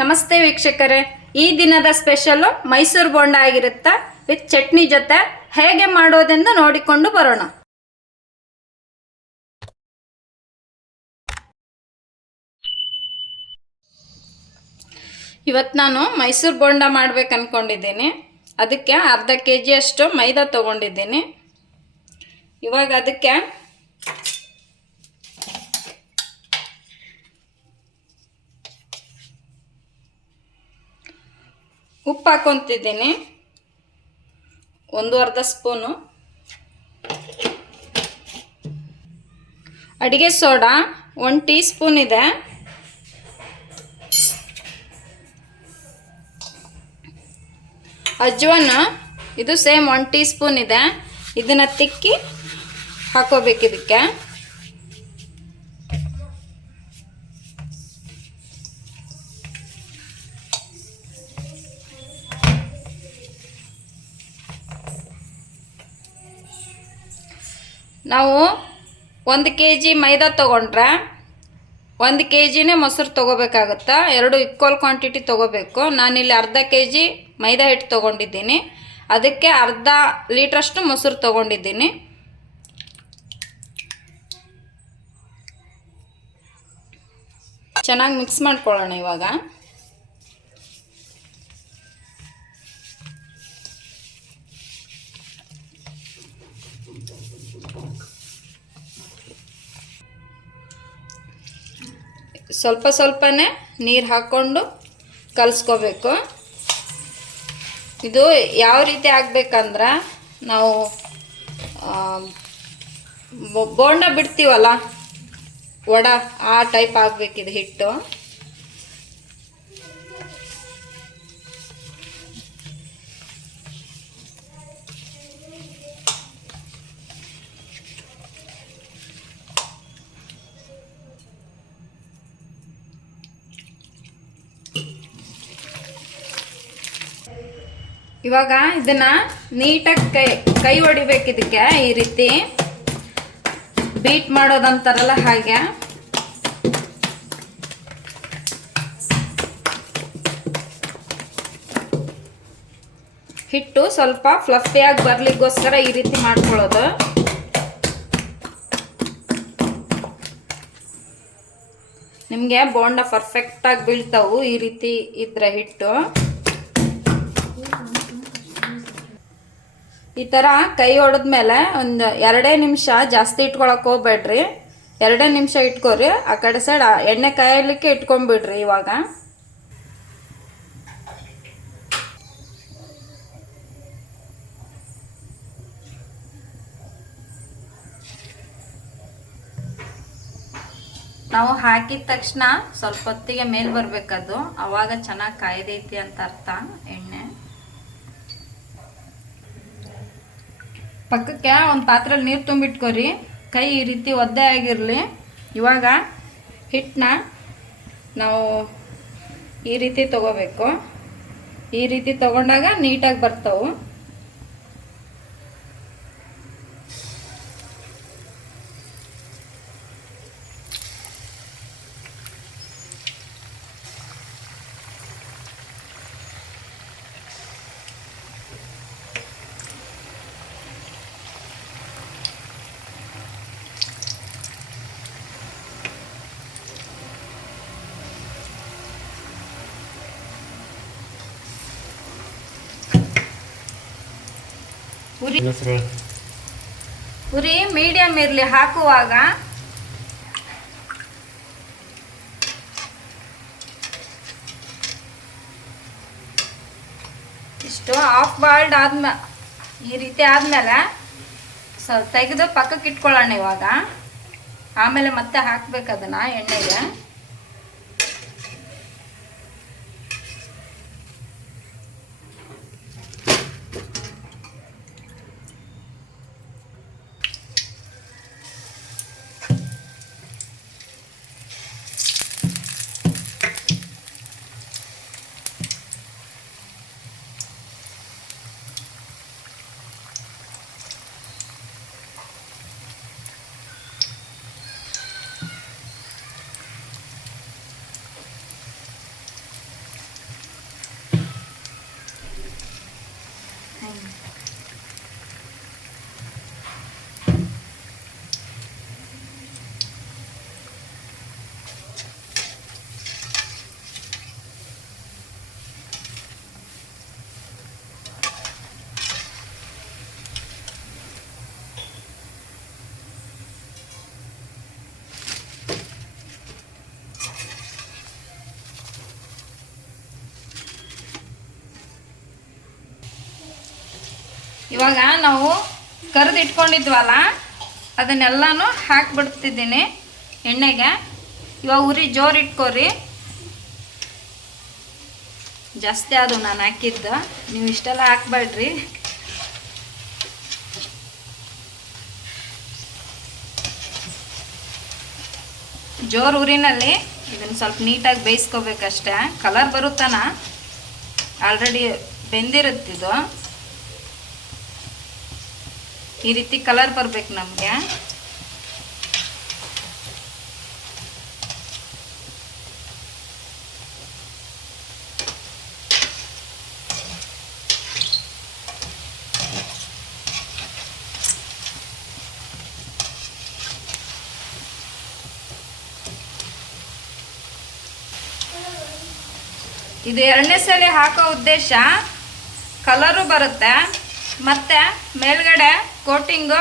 ನಮಸ್ತೆ ವೀಕ್ಷಕರೇ, ಈ ದಿನದ ಸ್ಪೆಷಲ್ ಮೈಸೂರು ಬೋಂಡ ಆಗಿರುತ್ತಾ ವಿತ್ ಚಟ್ನಿ ಜೊತೆ ಹೇಗೆ ಮಾಡೋದೆಂದು ನೋಡಿಕೊಂಡು ಬರೋಣ. ಇವತ್ತು ನಾನು ಮೈಸೂರು ಬೋಂಡ ಮಾಡಬೇಕು ಅನ್ಕೊಂಡಿದ್ದೀನಿ. ಅದಕ್ಕೆ ಅರ್ಧ kg ಅಷ್ಟು ಮೈದಾ ತಗೊಂಡಿದ್ದೀನಿ. ಇವಾಗ ಅದಕ್ಕೆ ಉಪ್ಪು ಹಾಕೊತಿದ್ದೀನಿ, ಒಂದು ಅರ್ಧ ಸ್ಪೂನು. ಅಡಿಗೆ ಸೋಡಾ 1 ಟೀ ಸ್ಪೂನ್ ಇದೆ. ಅಜ್ವಾನ ಇದು ಸೇಮ್ 1 ಟೀ ಸ್ಪೂನ್ ಇದೆ. ಇದನ್ನು ತಿಕ್ಕಿ ಹಾಕೋಬೇಕು ಇದಕ್ಕೆ. ನಾವು 1 kg ಮೈದಾ ತೊಗೊಂಡ್ರೆ 1 kgನೇ ಮೊಸರು ತೊಗೋಬೇಕಾಗುತ್ತಾ. ಎರಡು ಈಕ್ವಲ್ ಕ್ವಾಂಟಿಟಿ ತೊಗೋಬೇಕು. ನಾನಿಲ್ಲಿ ಅರ್ಧ kg ಮೈದಾ ಹಿಟ್ಟು ತೊಗೊಂಡಿದ್ದೀನಿ. ಅದಕ್ಕೆ ಅರ್ಧ ಲೀಟ್ರಷ್ಟು ಮೊಸರು ತೊಗೊಂಡಿದ್ದೀನಿ. ಚೆನ್ನಾಗಿ ಮಿಕ್ಸ್ ಮಾಡ್ಕೊಳ್ಳೋಣ ಇವಾಗ. ಸ್ವಲ್ಪ ಸ್ವಲ್ಪನೇ ನೀರು ಹಾಕ್ಕೊಂಡು ಕಲಿಸ್ಕೋಬೇಕು. ಇದು ಯಾವ ರೀತಿ ಆಗಬೇಕಂದ್ರೆ, ನಾವು ಬೋಂಡ ಬಿಡ್ತೀವಲ್ಲ ವಡ, ಆ ಟೈಪ್ ಆಗಬೇಕಿದು ಹಿಟ್ಟು. ಇವಾಗ ಇದನ್ನ ನೀಟಾಗಿ ಕೈ ಹೊಡಿಬೇಕು. ಇದಕ್ಕೆ ಈ ರೀತಿ ಬೀಟ್ ಮಾಡೋದಂತಾರಲ್ಲ ಹಾಗೆ. ಹಿಟ್ಟು ಸ್ವಲ್ಪ ಫ್ಲಫಿಯಾಗಿ ಬರ್ಲಿಕ್ಕೋಸ್ಕರ ಈ ರೀತಿ ಮಾಡ್ಕೊಳ್ಳೋದು. ನಿಮಗೆ ಬೋಂಡ ಪರ್ಫೆಕ್ಟಾಗಿ ಬೀಳ್ತಾವು ಈ ರೀತಿ ಇದ್ರೆ ಹಿಟ್ಟು. ಈ ಥರ ಕೈ ಹೊಡೆದ್ಮೇಲೆ ಒಂದು 2 ನಿಮಿಷ, ಜಾಸ್ತಿ ಇಟ್ಕೊಳಕ್ಕೆ ಹೋಗ್ಬೇಡ್ರಿ. 2 ನಿಮಿಷ ಇಟ್ಕೊರಿ. ಆ ಕಡೆ ಸೈಡ್ ಎಣ್ಣೆ ಕಾಯಲಿಕ್ಕೆ ಇಟ್ಕೊಂಡ್ಬಿಡ್ರಿ. ಇವಾಗ ನಾವು ಹಾಕಿದ ತಕ್ಷಣ ಸ್ವಲ್ಪ ಹೊತ್ತಿಗೆ ಮೇಲೆ ಬರಬೇಕದು. ಆವಾಗ ಚೆನ್ನಾಗಿ ಕಾಯ್ದೈತಿ ಅಂತ ಅರ್ಥ. ಎಣ್ಣೆ ಪಕ್ಕಕ್ಕೆ ಒಂದು ಪಾತ್ರೆಯಲ್ಲಿ ನೀರು ತುಂಬಿಟ್ಕೊರಿ. ಕೈ ಈ ರೀತಿ ಒದ್ದೆ ಆಗಿರಲಿ. ಇವಾಗ ಹಿಟ್ಟನ್ನ ನಾವು ಈ ರೀತಿ ತಗೋಬೇಕು. ಈ ರೀತಿ ತಗೊಂಡಾಗ ನೀಟಾಗಿ ಬರ್ತಾವೆ. ಉರಿ ಮೀಡಿಯಂ ಇರಲಿ. ಹಾಕುವಾಗ ಇಷ್ಟು ಹಾಫ್ ಬಾಯ್ಲ್ಡ್ ಆದ್ಮೇಲೆ ಈ ರೀತಿ ಆದ್ಮೇಲೆ ಸ್ವಲ್ಪ ತೆಗೆದು ಪಕ್ಕಕ್ಕೆ ಇಟ್ಕೊಳ್ಳೋಣ. ಇವಾಗ ಆಮೇಲೆ ಮತ್ತೆ ಹಾಕ್ಬೇಕು ಅದನ್ನ ಎಣ್ಣೆಗೆ. ಇವಾಗ ನಾವು ಕರೆದು ಇಟ್ಕೊಂಡಿದ್ವಲ್ಲ ಅದನ್ನೆಲ್ಲನೂ ಹಾಕಿಬಿಡ್ತಿದ್ದೀನಿ ಎಣ್ಣೆಗೆ. ಇವಾಗ ಉರಿ ಜೋರು ಇಟ್ಕೊರಿ. ಜಾಸ್ತಿ ಅದು ನಾನು ಹಾಕಿದ್ದು, ನೀವು ಇಷ್ಟೆಲ್ಲ ಹಾಕ್ಬೇಡ್ರಿ. ಜೋರು ಉರಿನಲ್ಲಿ ಇದನ್ನು ಸ್ವಲ್ಪ ನೀಟಾಗಿ ಬೇಯಿಸ್ಕೋಬೇಕಷ್ಟೇ. Colour ಬರುತ್ತಾನ, already ಬೆಂದಿರುತ್ತಿದ್ದು. ಈ ರೀತಿ ಕಲರ್ ಬರಬೇಕು ನಮಗೆ. ಇದು ಎರಡನೇ ಸಲ ಹಾಕೋ ಉದ್ದೇಶ ಕಲರು ಬರುತ್ತೆ ಮತ್ತು ಮೇಲ್ಗಡೆ ಕೋಟಿಂಗು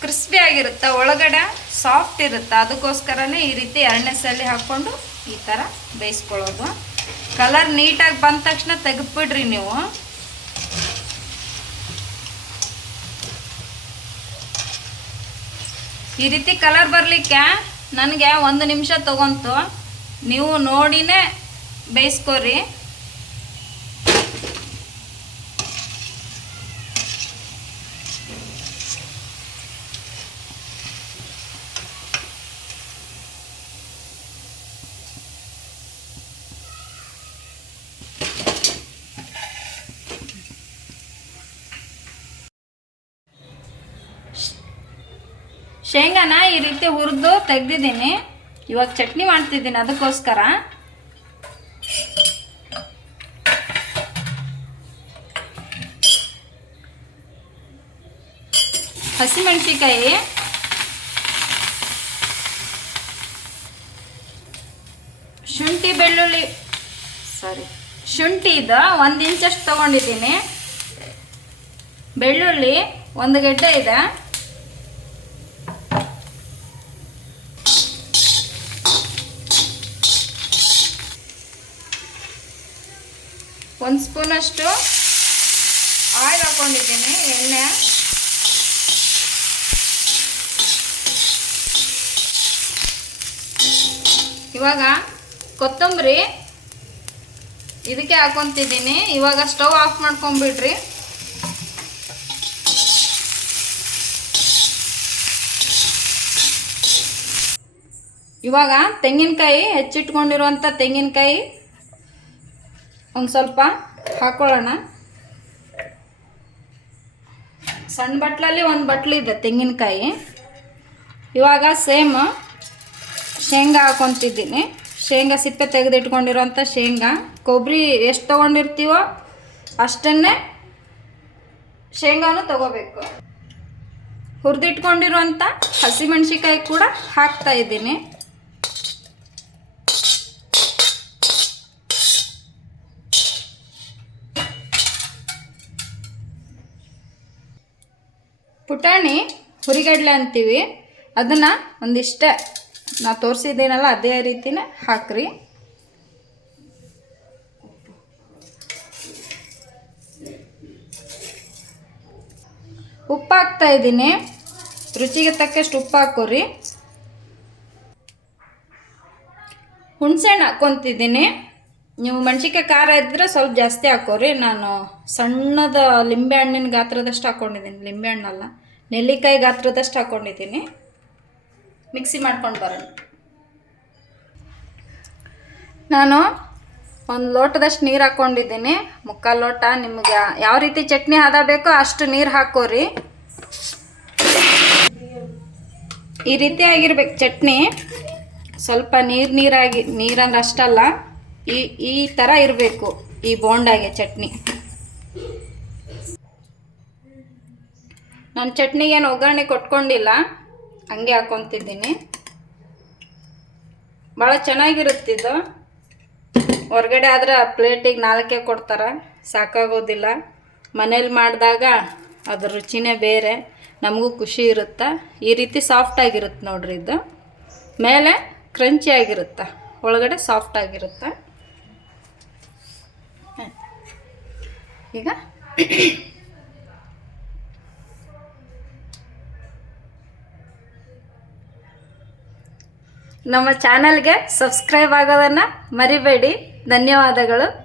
ಕ್ರಿಸ್ಪಿ ಆಗಿರುತ್ತೆ, ಒಳಗಡೆ ಸಾಫ್ಟ್ ಇರುತ್ತೆ. ಅದಕ್ಕೋಸ್ಕರನೇ ಈ ರೀತಿ ಎರಡನೇ ಸಲ ಹಾಕ್ಕೊಂಡು ಈ ಥರ ಬೇಯಿಸ್ಕೊಳ್ಳೋದು. ಕಲರ್ ನೀಟಾಗಿ ಬಂದ ತಕ್ಷಣ ತೆಗೆದ್ಬಿಡ್ರಿ ನೀವು. ಈ ರೀತಿ ಕಲರ್ ಬರಲಿಕ್ಕೆ ನನಗೆ 1 ನಿಮಿಷ ತಗೊಂತು. ನೀವು ನೋಡಿನೇ ಬೇಯಿಸ್ಕೊರಿ. ಶೇಂಗಾನ ಈ ರೀತಿ ಹುರಿದು ತೆಗೆದಿದ್ದೀನಿ. ಇವಾಗ ಚಟ್ನಿ ಮಾಡ್ತಿದ್ದೀನಿ. ಅದಕ್ಕೋಸ್ಕರ ಹಸಿಮೆಣಸಿಕಾಯಿ, ಶುಂಠಿ ಬೆಳ್ಳುಳ್ಳಿ ಶುಂಠಿ ಇದು 1 ಇಂಚಷ್ಟು ತೊಗೊಂಡಿದ್ದೀನಿ. ಬೆಳ್ಳುಳ್ಳಿ 1 ಗೆಡ್ಡೆ ಇದೆ. ಒಂದು ಸ್ಪೂನಷ್ಟು ಆಯಿಲ್ ಹಾಕ್ಕೊಂಡಿದ್ದೀನಿ, ಎಣ್ಣೆ. ಇವಾಗ ಕೊತ್ತಂಬರಿ ಇದಕ್ಕೆ ಹಾಕ್ಕೊತಿದ್ದೀನಿ. ಇವಾಗ ಸ್ಟವ್ ಆಫ್ ಮಾಡ್ಕೊಂಬಿಡ್ರಿ. ಇವಾಗ ತೆಂಗಿನಕಾಯಿ, ಹೆಚ್ಚಿಟ್ಕೊಂಡಿರುವಂಥ ತೆಂಗಿನಕಾಯಿ ಒಂದು ಸ್ವಲ್ಪ ಹಾಕ್ಕೊಳ್ಳೋಣ. ಸಣ್ಣ ಬಟ್ಲಲ್ಲಿ 1 ಬಟ್ಲಿದೆ ತೆಂಗಿನಕಾಯಿ. ಇವಾಗ ಸೇಮ್ ಶೇಂಗಾ ಹಾಕ್ಕೊತಿದ್ದೀನಿ. ಶೇಂಗಾ ಸಿಪ್ಪೆ ತೆಗೆದಿಟ್ಕೊಂಡಿರೋಂಥ ಶೇಂಗಾ. ಕೊಬ್ಬರಿ ಎಷ್ಟು ತೊಗೊಂಡಿರ್ತೀವೋ ಅಷ್ಟನ್ನೇ ಶೇಂಗಾನು ತೊಗೋಬೇಕು. ಹುರಿದಿಟ್ಕೊಂಡಿರುವಂಥ ಹಸಿಮೆಣಸಿಕಾಯಿ ಕೂಡ ಹಾಕ್ತಾಯಿದ್ದೀನಿ. ಪುಟಾಣಿ ಹುರಿಗಡಲೆ ಅಂತೀವಿ, ಅದನ್ನು ಒಂದಿಷ್ಟೇ ನಾ ತೋರಿಸಿದ್ದೀನಲ್ಲ ಅದೇ ರೀತಿನೇ ಹಾಕ್ರಿ. ಉಪ್ಪು ಹಾಕ್ತಾಯಿದ್ದೀನಿ. ರುಚಿಗೆ ತಕ್ಕಷ್ಟು ಉಪ್ಪು ಹಾಕೋರಿ. ಹುಣಸೆಹಣ್ಣು ಹಾಕ್ಕೊತಿದ್ದೀನಿ. ನೀವು ಮೆಣಸಿನ್ಕಾಯಿ ಖಾರ ಇದ್ದರೆ ಸ್ವಲ್ಪ ಜಾಸ್ತಿ ಹಾಕೋರಿ. ನಾನು ಸಣ್ಣದ ಲಿಂಬೆ ಹಣ್ಣಿನ ಗಾತ್ರದಷ್ಟು ಹಾಕ್ಕೊಂಡಿದ್ದೀನಿ. ಲಿಂಬೆ ಹಣ್ಣಲ್ಲ, ನೆಲ್ಲಿಕಾಯಿ ಗಾತ್ರದಷ್ಟು ಹಾಕ್ಕೊಂಡಿದ್ದೀನಿ. ಮಿಕ್ಸಿ ಮಾಡ್ಕೊಂಡು ಬರೋಣ. ನಾನು 1 ಲೋಟದಷ್ಟು ನೀರು ಹಾಕ್ಕೊಂಡಿದ್ದೀನಿ, 3/4 ಲೋಟ. ನಿಮ್ಗೆ ಯಾವ ರೀತಿ ಚಟ್ನಿ ಹದ ಬೇಕೋ ಅಷ್ಟು ನೀರು ಹಾಕೋರಿ. ಈ ರೀತಿ ಆಗಿರ್ಬೇಕು ಚಟ್ನಿ. ಸ್ವಲ್ಪ ನೀರಂದ್ರೆ ಅಷ್ಟಲ್ಲ, ಈ ಥರ ಇರಬೇಕು ಈ ಬೋಂಡಾಗೆ ಚಟ್ನಿ. ನಾನು ಚಟ್ನಿಗೇನು ಒಗ್ಗರಣೆ ಕೊಟ್ಕೊಂಡಿಲ್ಲ, ಹಂಗೆ ಹಾಕ್ಕೊತಿದ್ದೀನಿ. ಭಾಳ ಚೆನ್ನಾಗಿರುತ್ತಿದ್ದು. ಹೊರಗಡೆ ಆದ್ರೆ ಪ್ಲೇಟಿಗೆ 4 ಕೊಡ್ತಾರೆ, ಸಾಕಾಗೋದಿಲ್ಲ. ಮನೇಲಿ ಮಾಡಿದಾಗ ಅದ್ರ ರುಚಿನೇ ಬೇರೆ, ನಮಗೂ ಖುಷಿ ಇರುತ್ತೆ. ಈ ರೀತಿ ಸಾಫ್ಟಾಗಿರುತ್ತೆ ನೋಡ್ರಿ. ಇದು ಮೇಲೆ ಕ್ರಂಚಿಯಾಗಿರುತ್ತೆ, ಒಳಗಡೆ ಸಾಫ್ಟಾಗಿರುತ್ತೆ. ಈಗ ನಮ್ಮ ಚಾನಲ್ಗೆ ಸಬ್ಸ್ಕ್ರೈಬ್ ಆಗೋದನ್ನು ಮರಿಬೇಡಿ. ಧನ್ಯವಾದಗಳು.